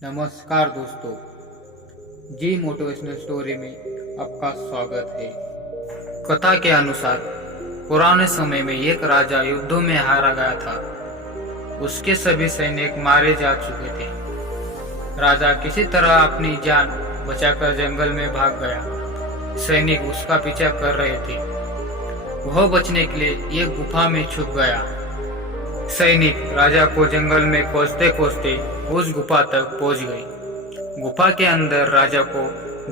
नमस्कार दोस्तों, जी motivational story में आपका स्वागत है। कथा के अनुसार पुराने समय में एक राजा युद्धों में हारा गया था। उसके सभी सैनिक मारे जा चुके थे। राजा किसी तरह अपनी जान बचाकर जंगल में भाग गया। सैनिक उसका पीछा कर रहे थे। वह बचने के लिए एक गुफा में छुप गया। सैनिक राजा को जंगल में खोजते खोजते उस गुफा तक पहुंच गए। गुफा के अंदर राजा को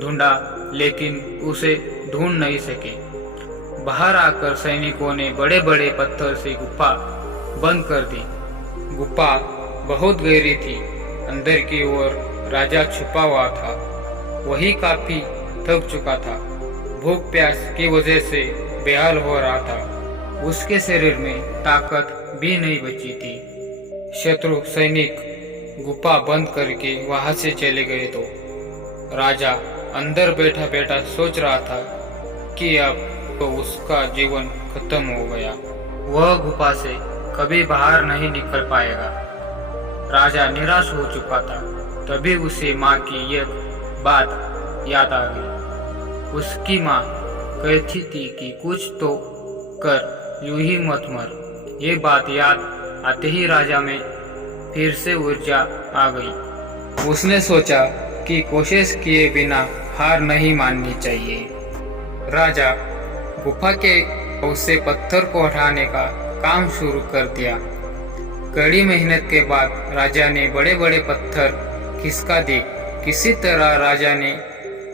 ढूंढा, लेकिन उसे ढूंढ नहीं सके। बाहर आकर सैनिकों ने बड़े बड़े पत्थर से गुफा बंद कर दी। गुफा बहुत गहरी थी। अंदर की ओर राजा छुपा हुआ था। वही काफी थक चुका था। भूख प्यास की वजह से बेहाल हो रहा था। उसके शरीर में ताकत भी नहीं बची थी। शत्रु सैनिक गुफा बंद करके वहां से चले गए तो राजा अंदर बैठा बैठा सोच रहा था कि अब तो उसका जीवन खत्म हो गया। वह गुफा से कभी बाहर नहीं निकल पाएगा। राजा निराश हो चुका था। तभी उसे माँ की एक बात याद आ गई। उसकी माँ कहती थी कि कुछ तो कर, यूं ही मत मर। ये बात याद आते ही राजा में फिर से ऊर्जा आ गई। उसने सोचा कि कोशिश किए बिना हार नहीं माननी चाहिए। राजा गुफा के उससे पत्थर को हटाने का काम शुरू कर दिया। कड़ी मेहनत के बाद राजा ने बड़े बड़े पत्थर खिसका दिए। किसी तरह राजा ने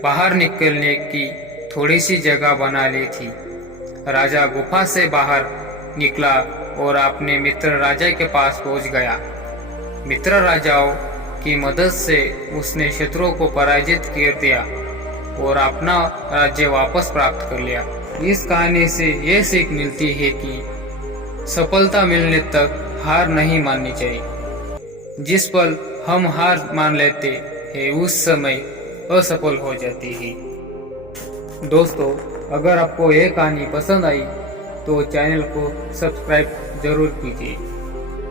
बाहर निकलने की थोड़ी सी जगह बना ली थी। राजा गुफा से बाहर निकला और अपने मित्र राजा के पास पहुंच गया। मित्र राजाओं की मदद से उसने शत्रुओं को पराजित कर दिया और अपना राज्य वापस प्राप्त कर लिया। इस कहानी से यह सीख मिलती है कि सफलता मिलने तक हार नहीं माननी चाहिए। जिस पल हम हार मान लेते हैं उस समय असफल हो जाती है। दोस्तों, अगर आपको यह कहानी पसंद आई तो चैनल को सब्सक्राइब जरूर कीजिए।